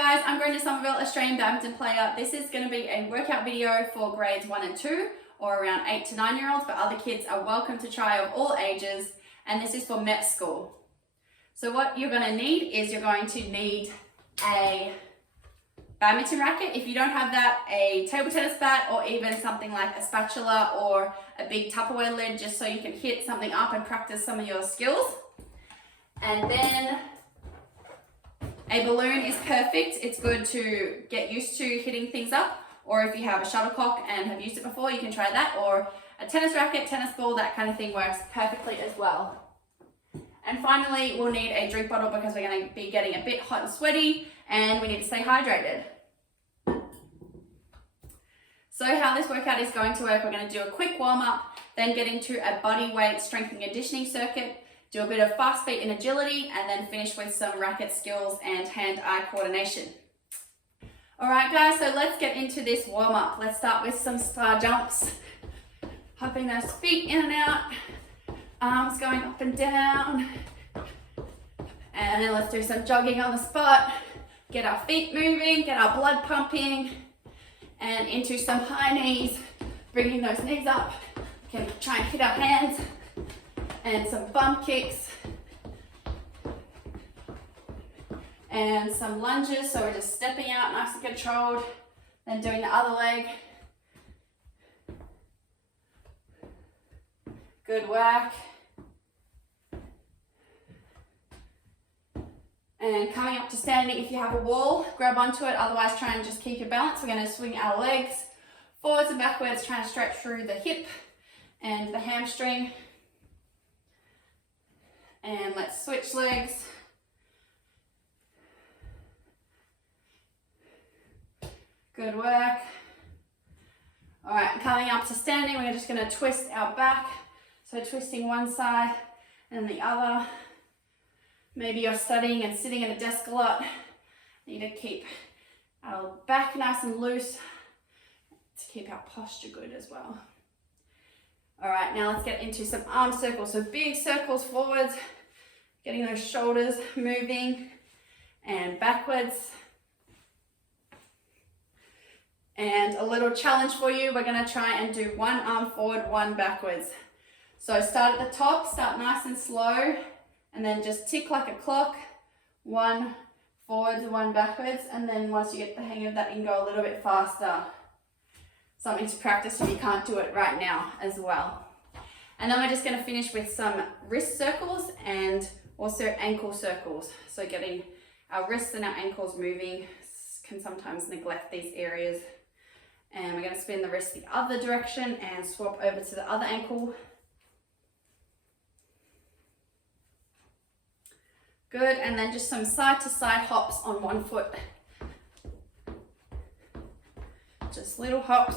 Hi guys, I'm Gronya Somerville, Australian badminton player. This is going to be a workout video for grades 1 and 2 or around 8 to 9 year olds, but other kids are welcome to try of all ages, and this is for MET school. So what you're going to need is you're going to need a badminton racket. If you don't have that, a table tennis bat or even something like a spatula or a big Tupperware lid, just so you can hit something up and practice some of your skills. And then a balloon is perfect. It's good to get used to hitting things up, or if you have a shuttlecock and have used it before, you can try that, or a tennis racket, tennis ball, that kind of thing works perfectly as well. And finally, we'll need a drink bottle because we're going to be getting a bit hot and sweaty and we need to stay hydrated. So how this workout is going to work, we're going to do a quick warm up, then get into a body weight strength and conditioning circuit, do a bit of fast feet and agility, and then finish with some racket skills and hand-eye coordination. Alright guys, so let's get into this warm-up. Let's start with some star jumps. Hopping those feet in and out, arms going up and down. And then let's do some jogging on the spot. Get our feet moving, get our blood pumping, and into some high knees, bringing those knees up. We can try and hit our hands. And some bump kicks and some lunges, so we're just stepping out nice and controlled, then doing the other leg. Good work. And coming up to standing, if you have a wall, grab onto it, otherwise try and just keep your balance. We're going to swing our legs forwards and backwards, trying to stretch through the hip and the hamstring. And let's switch legs. Good work. All right, coming up to standing, we're just going to twist our back. So twisting one side and the other. Maybe you're studying and sitting at a desk a lot. Need to keep our back nice and loose to keep our posture good as well. All right, now let's get into some arm circles. So big circles forwards, getting those shoulders moving, and backwards. And a little challenge for you, we're gonna try and do one arm forward, one backwards. So start at the top, start nice and slow, and then just tick like a clock, one forwards and one backwards, and then once you get the hang of that, you can go a little bit faster. Something to practice if you can't do it right now as well. And then we're just going to finish with some wrist circles and also ankle circles. So getting our wrists and our ankles moving, can sometimes neglect these areas. And we're going to spin the wrist the other direction and swap over to the other ankle. Good, and then just some side to side hops on one foot. Just little hops,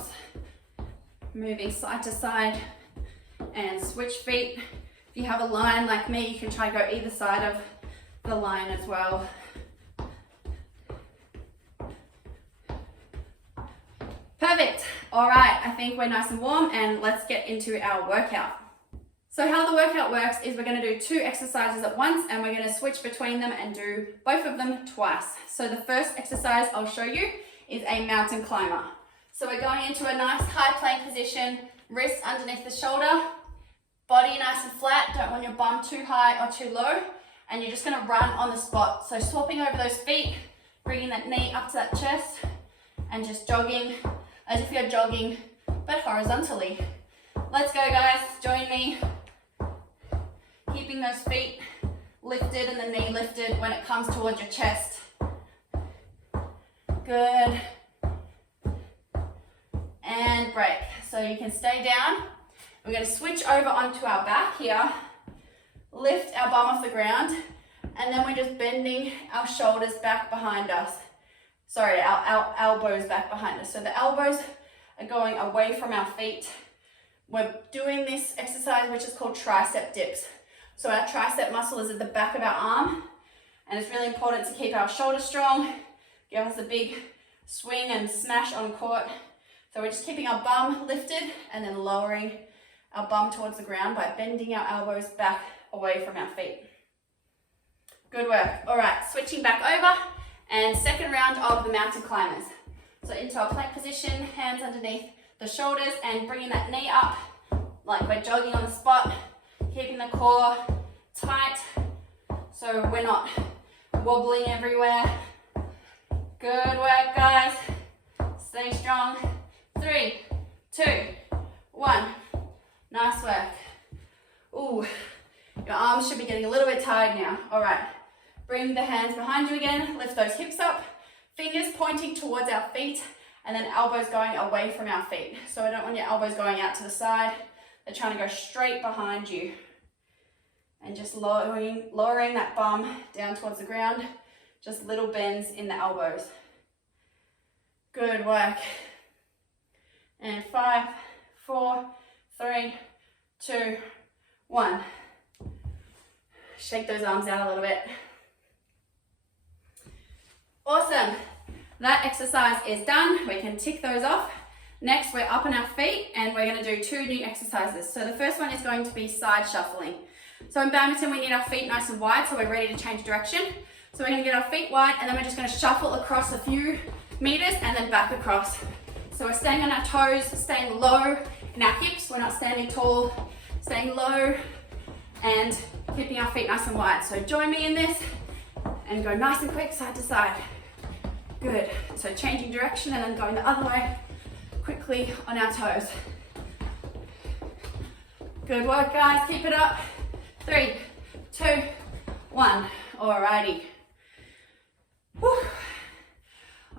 moving side to side, and switch feet. If you have a line like me, you can try to go either side of the line as well. Perfect. All right, I think we're nice and warm, and let's get into our workout. So how the workout works is we're going to do 2 exercises at once, and we're going to switch between them and do both of them twice. So the first exercise I'll show you is a mountain climber. So we're going into a nice high plank position, wrists underneath the shoulder, body nice and flat, don't want your bum too high or too low, and you're just going to run on the spot. So swapping over those feet, bringing that knee up to that chest, and just jogging as if you're jogging, but horizontally. Let's go guys, join me. Keeping those feet lifted and the knee lifted when it comes towards your chest. Good. And break. So you can stay down. We're going to switch over onto our back here, lift our bum off the ground, and then we're just bending our shoulders back behind us. Sorry, our elbows back behind us. So the elbows are going away from our feet. We're doing this exercise which is called tricep dips. So our tricep muscle is at the back of our arm, and it's really important to keep our shoulders strong, give us a big swing and smash on court. So we're just keeping our bum lifted and then lowering our bum towards the ground by bending our elbows back away from our feet. Good work. All right, switching back over And second round of the mountain climbers. So into a plank position, hands underneath the shoulders and bringing that knee up like we're jogging on the spot, keeping the core tight so we're not wobbling everywhere. Good work, guys. Stay strong. 3, 2, 1. Nice work. Ooh, your arms should be getting a little bit tired now. All right, bring the hands behind you again. Lift those hips up. Fingers pointing towards our feet and then elbows going away from our feet. So I don't want your elbows going out to the side. They're trying to go straight behind you. And just lowering that bum down towards the ground. Just little bends in the elbows. Good work. And 5, 4, 3, 2, 1. Shake those arms out a little bit. Awesome. That exercise is done. We can tick those off. Next, we're up on our feet and we're going to do 2 new exercises. So the first one is going to be side shuffling. So in badminton, we need our feet nice and wide so we're ready to change direction. So we're going to get our feet wide and then we're just going to shuffle across a few meters and then back across. So we're staying on our toes, staying low in our hips. We're not standing tall, staying low and keeping our feet nice and wide. So join me in this and go nice and quick side to side. Good. So changing direction and then going the other way quickly on our toes. Good work, guys. Keep it up. 3, 2, 1. Alrighty. Whew.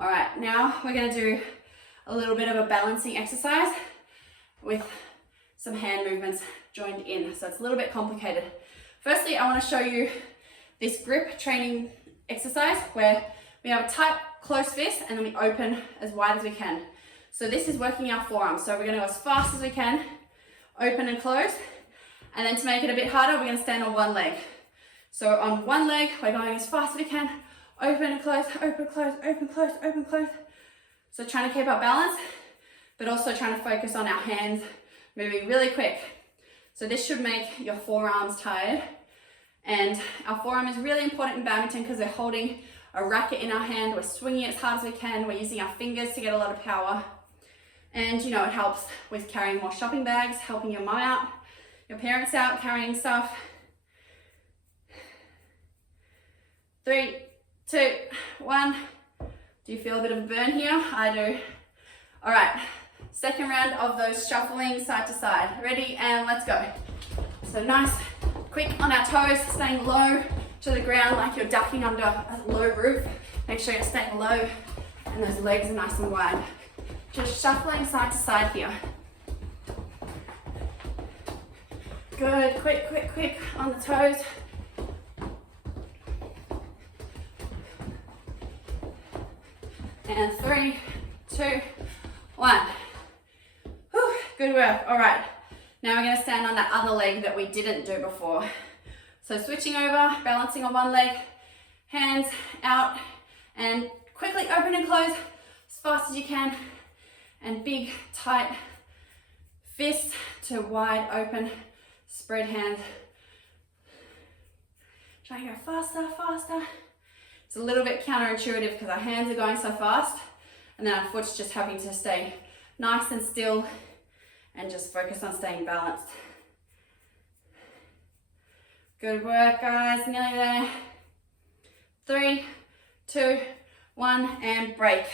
All right, now we're going to do a little bit of a balancing exercise with some hand movements joined in. So it's a little bit complicated. Firstly, I want to show you this grip training exercise where we have a tight, close fist and then we open as wide as we can. So this is working our forearms. So we're going to go as fast as we can, open and close. And then to make it a bit harder, we're going to stand on one leg. So on one leg, we're going as fast as we can, open and close, open, close, open, close, open, close. So trying to keep our balance, but also trying to focus on our hands moving really quick. So this should make your forearms tired. And our forearm is really important in badminton because we're holding a racket in our hand, we're swinging it as hard as we can, we're using our fingers to get a lot of power. And you know, it helps with carrying more shopping bags, helping your mum out, your parents out, carrying stuff. 3, 2, 1. Do you feel a bit of a burn here? I do. All right, second round of those shuffling side to side. Ready, and let's go. So nice, quick on our toes, staying low to the ground like you're ducking under a low roof. Make sure you're staying low and those legs are nice and wide. Just shuffling side to side here. Good, quick, quick, quick on the toes. And 3, 2, 1. Whew, good work. All right, now we're going to stand on that other leg that we didn't do before. So switching over, balancing on one leg, hands out, and quickly open and close as fast as you can. And big, tight fist to wide open, spread hands. Try and go faster, faster. It's a little bit counterintuitive because our hands are going so fast and then our foot's just having to stay nice and still and just focus on staying balanced. Good work, guys, nearly there. 3, 2, 1, and break.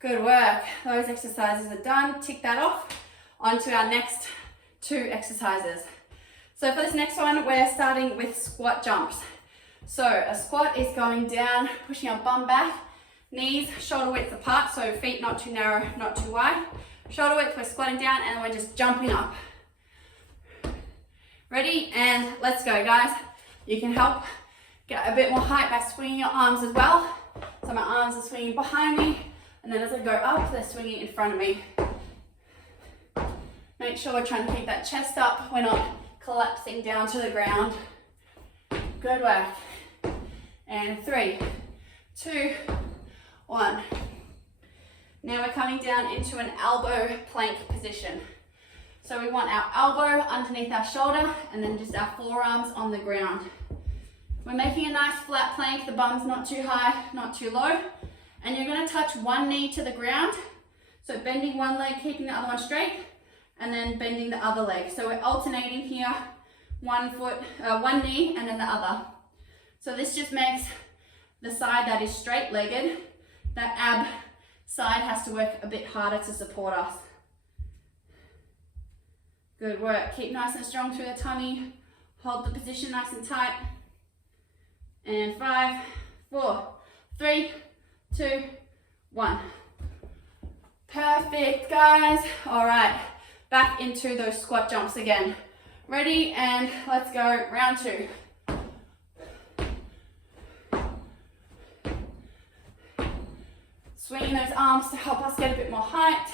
Good work. Those exercises are done. Tick that off. On to our next 2 exercises. So for this next one, we're starting with squat jumps. So a squat is going down, pushing our bum back, knees shoulder width apart, so feet not too narrow, not too wide. Shoulder width, we're squatting down and then we're just jumping up. Ready? And let's go, guys. You can help get a bit more height by swinging your arms as well. So my arms are swinging behind me, and then as I go up, they're swinging in front of me. Make sure we're trying to keep that chest up. We're not collapsing down to the ground. Good work. And 3, 2, 1. Now we're coming down into an elbow plank position. So we want our elbow underneath our shoulder and then just our forearms on the ground. We're making a nice flat plank, the bum's not too high. not too low. And you're going to touch one knee to the ground. So bending one leg, keeping the other one straight, and then bending the other leg. So we're alternating here, one knee and then the other. So this just makes the side that is straight-legged, that ab side has to work a bit harder to support us. Good work. Keep nice and strong through the tummy. Hold the position nice and tight. And 5, 4, 3, 2, 1. Perfect, guys. All right, back into those squat jumps again. Ready, and let's go, round 2. Swinging those arms to help us get a bit more height.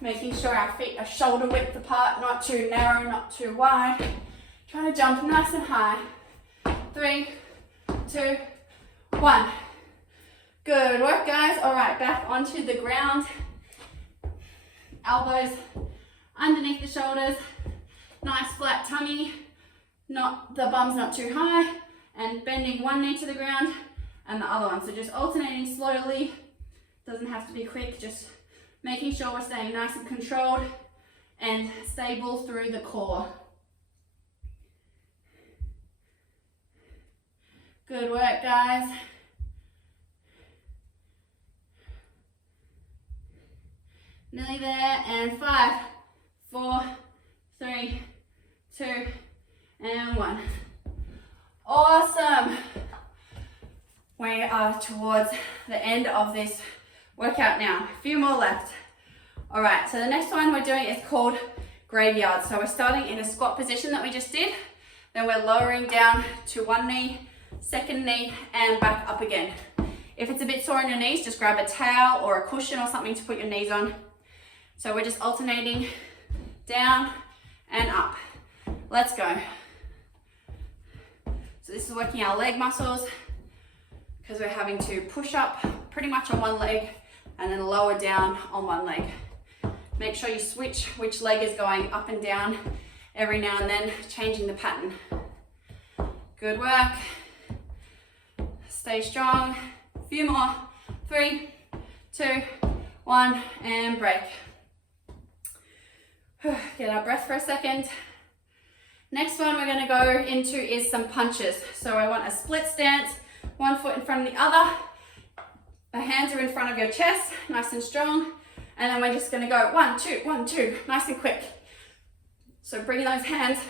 Making sure our feet are shoulder width apart, not too narrow, not too wide. Trying to jump nice and high. 3, 2, 1. Good work, guys. All right, back onto the ground. Elbows underneath the shoulders. Nice flat tummy. The bum's not too high. And bending one knee to the ground and the other one. So just alternating slowly. Doesn't have to be quick. Just making sure we're staying nice and controlled and stable through the core. Good work, guys. Nearly there, and 5, 4, 3, 2, and 1. Awesome. We are towards the end of this workout now. A few more left. All right, so the next one we're doing is called graveyard. So we're starting in a squat position that we just did. Then we're lowering down to one knee, second knee, and back up again. If it's a bit sore in your knees, just grab a towel or a cushion or something to put your knees on. So we're just alternating down and up. Let's go. So this is working our leg muscles because we're having to push up pretty much on one leg and then lower down on one leg. Make sure you switch which leg is going up and down every now and then, changing the pattern. Good work. Stay strong. A few more. 3, 2, 1, and break. Get our breath for a second. Next one we're going to go into is some punches. So I want a split stance, one foot in front of the other. The hands are in front of your chest, nice and strong. And then we're just going to go 1, 2, 1, 2, nice and quick. So bringing those hands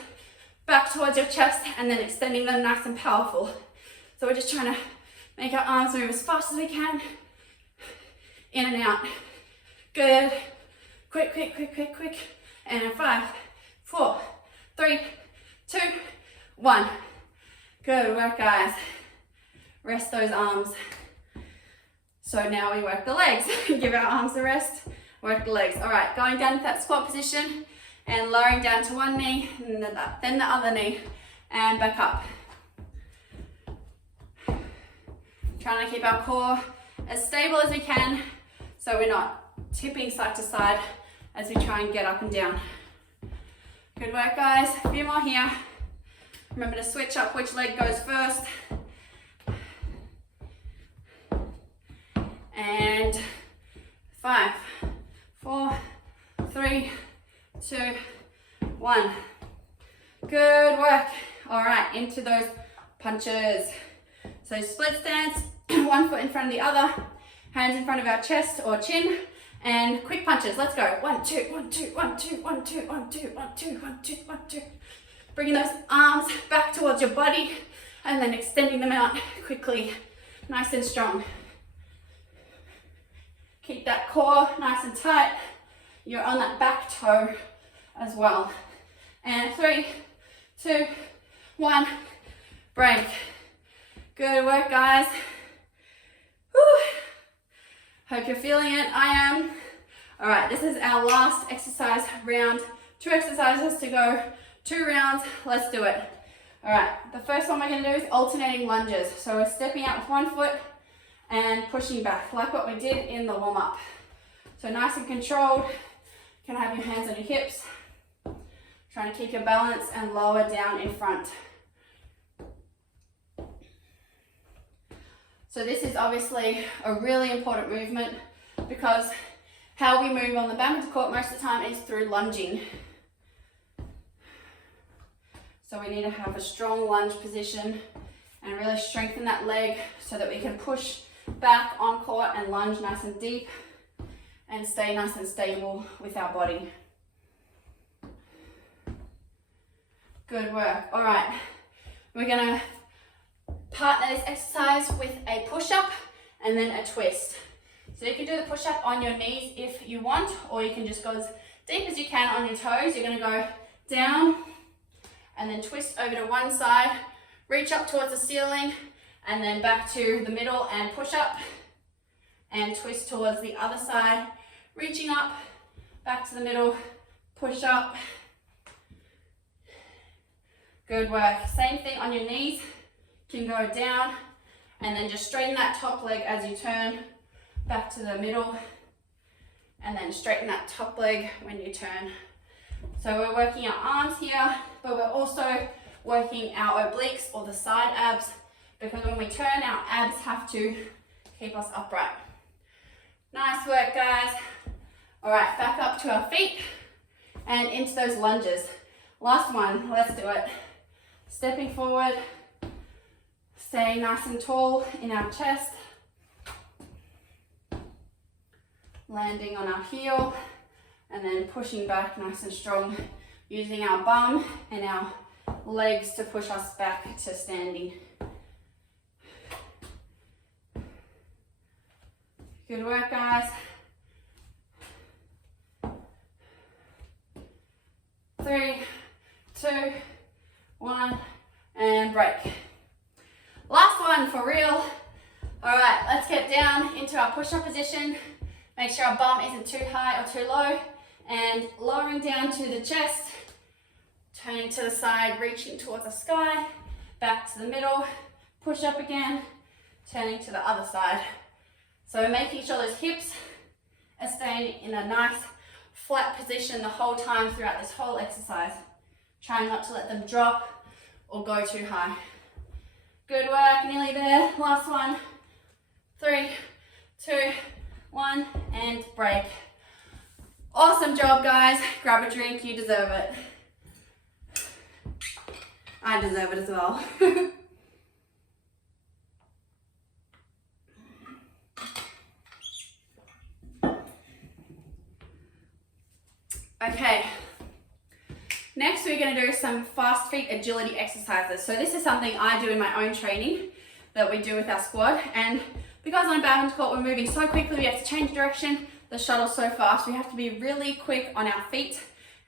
back towards your chest and then extending them nice and powerful. So we're just trying to make our arms move as fast as we can. In and out. Good. Quick, quick, quick, quick, quick. And 5, 4, 3, 2, 1. Good work, guys. Rest those arms. So now we work the legs. Give our arms a rest, work the legs. All right, going down to that squat position and lowering down to one knee, and then the other knee, and back up. Trying to keep our core as stable as we can so we're not tipping side to side as we try and get up and down. Good work, guys. A few more here. Remember to switch up which leg goes first. And 5, 4, 3, 2, 1. Good work. All right, into those punches. So split stance, one foot in front of the other, hands in front of our chest or chin, and quick punches. Let's go. 1, 2, 1, 2, 1, 2, 1, 2, 1, 2, 1, 2, 1, 2, 1, 2. Bringing those arms back towards your body and then extending them out quickly, nice and strong. Keep that core nice and tight. You're on that back toe as well. And 3, 2, 1, break. Good work, guys. Whew. Hope you're feeling it. I am. All right, this is our last exercise round. 2 exercises to go, 2 rounds. Let's do it. All right, the first one we're going to do is alternating lunges. So we're stepping out with one foot and pushing back, like what we did in the warm-up. So nice and controlled. You can have your hands on your hips. Trying to keep your balance and lower down in front. So this is obviously a really important movement because how we move on the badminton court most of the time is through lunging. So we need to have a strong lunge position and really strengthen that leg so that we can push back on court and lunge nice and deep and stay nice and stable with our body. Good work. All right, we're gonna partner this exercise with a push-up and then a twist. So you can do the push-up on your knees if you want, or you can just go as deep as you can on your toes. You're gonna go down and then twist over to one side, reach up towards the ceiling, and then back to the middle and push up, and twist towards the other side, reaching up, back to the middle, push up. Good work. Same thing on your knees. You can go down and then just straighten that top leg as you turn back to the middle, and then straighten that top leg when you turn. So we're working our arms here, but we're also working our obliques or the side abs, because when we turn, our abs have to keep us upright. Nice work, guys. All right, back up to our feet and into those lunges. Last one, let's do it. Stepping forward, staying nice and tall in our chest, landing on our heel, and then pushing back nice and strong, using our bum and our legs to push us back to standing. Good work, guys. 3, 2, 1, and break. Last one for real. All right, let's get down into our push-up position. Make sure our bum isn't too high or too low, and lowering down to the chest, turning to the side, reaching towards the sky, back to the middle, push up again, turning to the other side. So making sure those hips are staying in a nice flat position the whole time throughout this whole exercise. Trying not to let them drop or go too high. Good work, nearly there. Last one. 3, 2, 1, and break. Awesome job, guys. Grab a drink, you deserve it. I deserve it as well. Okay, next we're going to do some fast feet agility exercises. So this is something I do in my own training that we do with our squad, and because on a badminton court we're moving so quickly, we have to change direction, the shuttle's so fast, we have to be really quick on our feet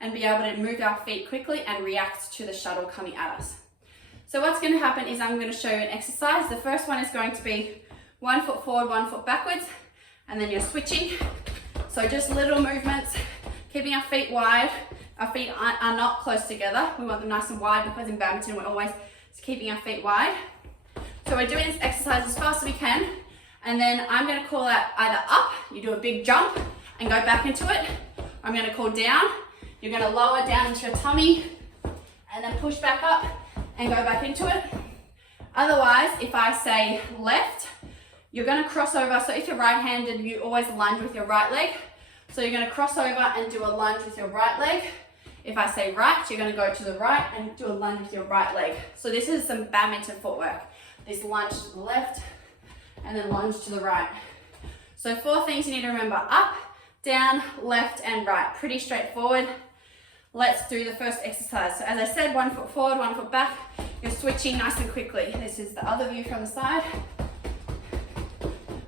and be able to move our feet quickly and react to the shuttle coming at us. So what's going to happen is I'm going to show you an exercise. The first one is going to be 1 foot forward, 1 foot backwards, and then you're switching. So just little movements, keeping our feet wide. Our feet are not close together. We want them nice and wide because in badminton we're always keeping our feet wide. So we're doing this exercise as fast as we can, and then I'm going to call out either up, you do a big jump and go back into it. I'm going to call down, you're going to lower down into your tummy and then push back up and go back into it. Otherwise, if I say left, you're going to cross over. So if you're right-handed, you always lunge with your right leg. So you're going to cross over and do a lunge with your right leg. If I say right, you're going to go to the right and do a lunge with your right leg. So this is some badminton footwork. This lunge to the left and then lunge to the right. So 4 things you need to remember: up, down, left, and right. Pretty straightforward. Let's do the first exercise. So as I said, 1 foot forward, 1 foot back. You're switching nice and quickly. This is the other view from the side.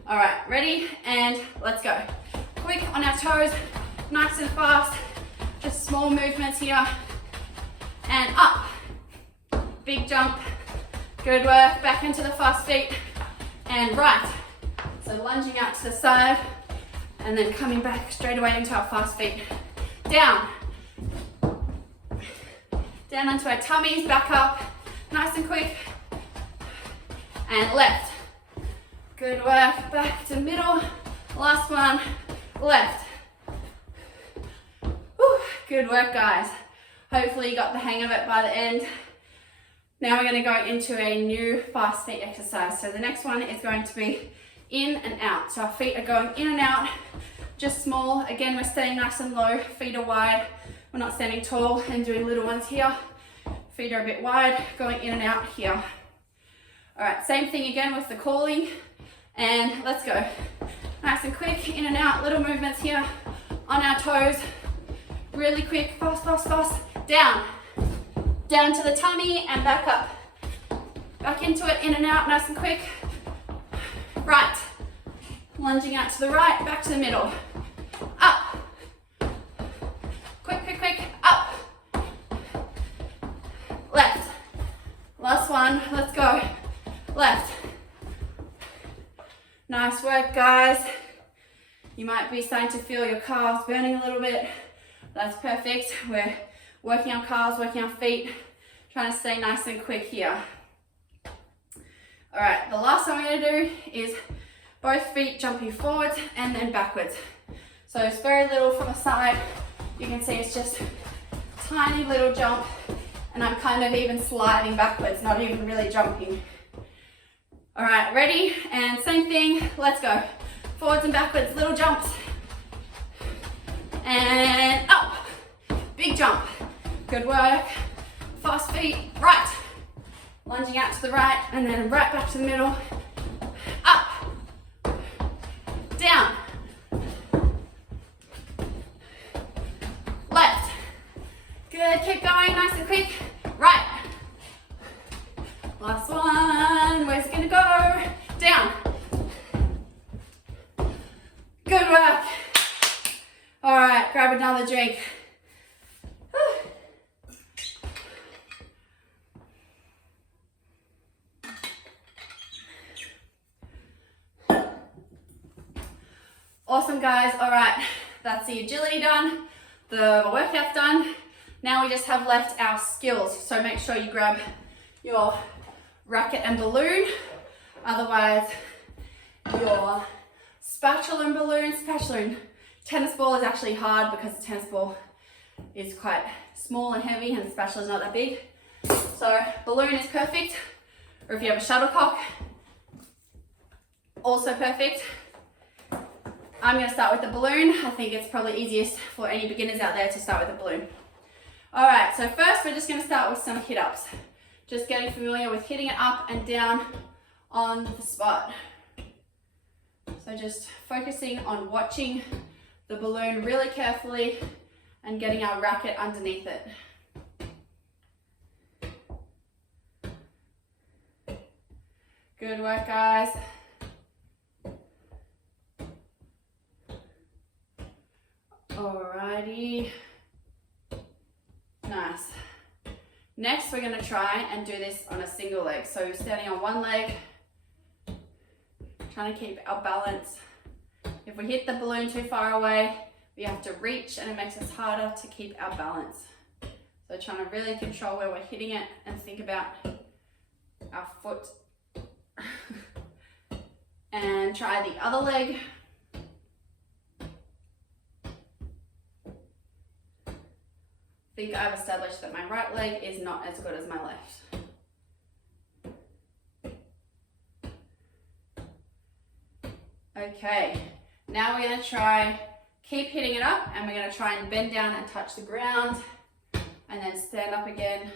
All right, ready? And let's go. Quick on our toes, nice and fast. Just small movements here. And up. Big jump. Good work. Back into the fast feet. And right. So lunging out to the side and then coming back straight away into our fast feet. Down. Down onto our tummies, back up. Nice and quick. And left. Good work. Back to middle. Last one. Left. Whew. Good work, guys. Hopefully you got the hang of it by the end. Now we're going to go into a new fast feet exercise. So the next one is going to be in and out. So our feet are going in and out, just small. Again, we're staying nice and low, feet are wide. We're not standing tall and doing little ones here. Feet are a bit wide, going in and out here. All right, same thing again with the calling. And let's go. Nice and quick, in and out, little movements here on our toes. Really quick, fast, fast, fast. Down. Down to the tummy and back up. Back into it, in and out, nice and quick. Right. Lunging out to the right, back to the middle. Up. Quick, quick, quick, up. Left. Last one, let's go. Left. Nice work, guys. You might be starting to feel your calves burning a little bit. That's perfect. We're working our calves, working our feet, trying to stay nice and quick here. All right, the last one we're going to do is both feet jumping forwards and then backwards. So it's very little from the side. You can see it's just tiny little jump, and I'm kind of even sliding backwards, not even really jumping. All right, ready? And same thing, let's go. Forwards and backwards, little jumps. And up, big jump. Good work. Fast feet, right. Lunging out to the right and then right back to the middle. Up, down, left. Good, keep going, nice and quick. Right. Last one, where's it gonna go? Down. Good work. All right, grab another drink. Awesome, guys. All right, that's the agility done, the workout done. Now we just have left our skills. So make sure you grab your racket and balloon. Otherwise, your spatula and balloon. Spatula and tennis ball is actually hard because the tennis ball is quite small and heavy and the spatula is not that big. So balloon is perfect. Or if you have a shuttlecock, also perfect. I'm going to start with the balloon. I think it's probably easiest for any beginners out there to start with the balloon. All right, so first we're just going to start with some hit-ups. Just getting familiar with hitting it up and down on the spot. So just focusing on watching the balloon really carefully and getting our racket underneath it. Good work, guys. Alrighty. Nice. Next, we're going to try and do this on a single leg. So you're standing on one leg, trying to keep our balance. If we hit the balloon too far away, we have to reach and it makes us harder to keep our balance. So trying to really control where we're hitting it and think about our foot. And try the other leg. I think I've established that my right leg is not as good as my left. Okay, now we're going to try, keep hitting it up, and we're going to try and bend down and touch the ground, and then stand up again,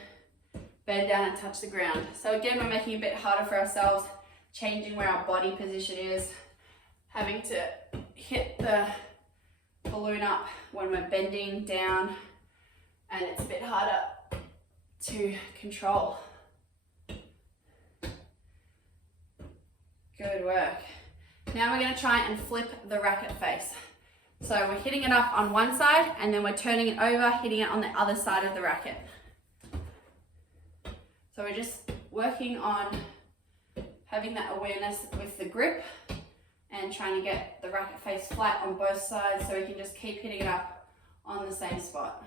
bend down and touch the ground. So again, we're making it a bit harder for ourselves, changing where our body position is, having to hit the balloon up when we're bending down, and it's a bit harder to control. Good work. Now we're going to try and flip the racket face. So we're hitting it up on one side and then we're turning it over, hitting it on the other side of the racket. So we're just working on having that awareness with the grip and trying to get the racket face flat on both sides so we can just keep hitting it up on the same spot.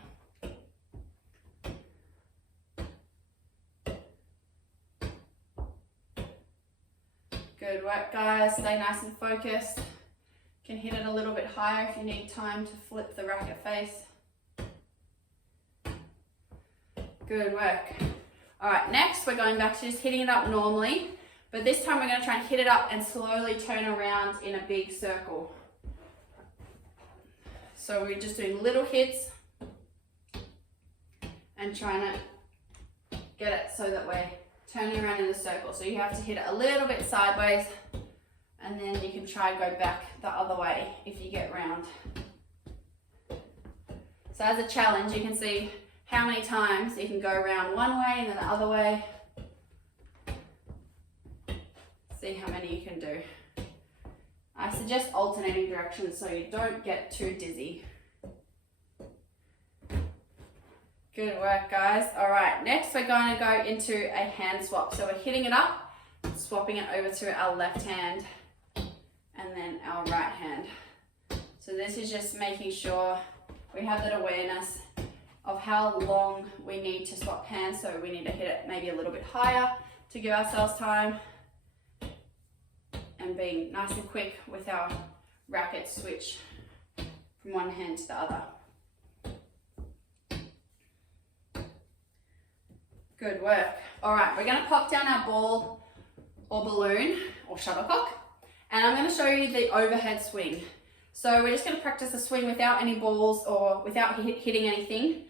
Good work, guys. Stay nice and focused. You can hit it a little bit higher if you need time to flip the racket face. Good work. All right, next we're going back to just hitting it up normally, but this time we're going to try and hit it up and slowly turn around in a big circle. So we're just doing little hits and trying to get it so that we're turning around in a circle. So you have to hit it a little bit sideways, and then you can try and go back the other way if you get round. So as a challenge, you can see how many times you can go around one way and then the other way. See how many you can do. I suggest alternating directions so you don't get too dizzy. Good work, guys. All right, next we're going to go into a hand swap. So we're hitting it up, swapping it over to our left hand and then our right hand. So this is just making sure we have that awareness of how long we need to swap hands. So we need to hit it maybe a little bit higher to give ourselves time, and being nice and quick with our racket switch from one hand to the other. Good work. All right, we're gonna pop down our ball or balloon or shuttlecock, and I'm gonna show you the overhead swing. So we're just gonna practice a swing without any balls or without hitting anything.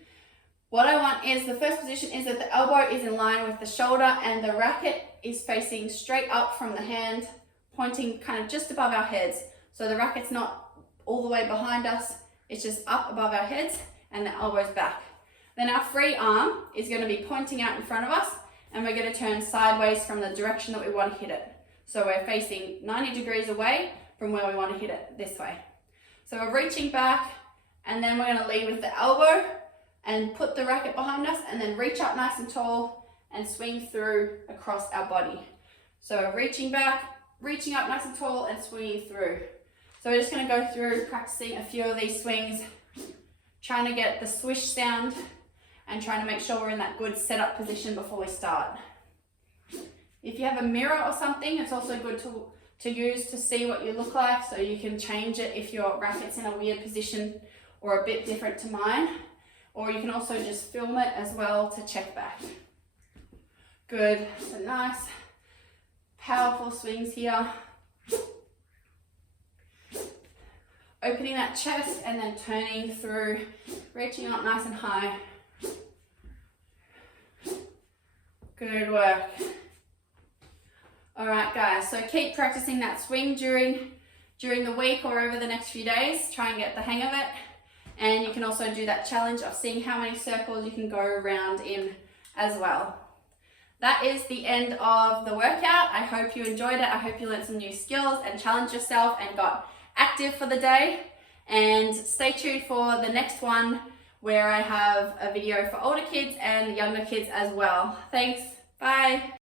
What I want is the first position is that the elbow is in line with the shoulder and the racket is facing straight up from the hand, pointing kind of just above our heads. So the racket's not all the way behind us, it's just up above our heads and the elbow's back. Then our free arm is going to be pointing out in front of us, and we're going to turn sideways from the direction that we want to hit it. So we're facing 90 degrees away from where we want to hit it this way. So we're reaching back, and then we're going to lead with the elbow and put the racket behind us, and then reach up nice and tall and swing through across our body. So we're reaching back, reaching up nice and tall and swinging through. So we're just going to go through practicing a few of these swings, trying to get the swish sound and trying to make sure we're in that good setup position before we start. If you have a mirror or something, it's also good to use to see what you look like, so you can change it if your racket's in a weird position or a bit different to mine. Or you can also just film it as well to check back. Good, so nice, powerful swings here. Opening that chest and then turning through, reaching up nice and high. Good work. All right, guys, so keep practicing that swing during the week or over the next few days. Try and get the hang of it. And you can also do that challenge of seeing how many circles you can go around in as well. That is the end of the workout. I hope you enjoyed it. I hope you learned some new skills and challenged yourself and got active for the day. And stay tuned for the next one, where I have a video for older kids and younger kids as well. Thanks. Bye.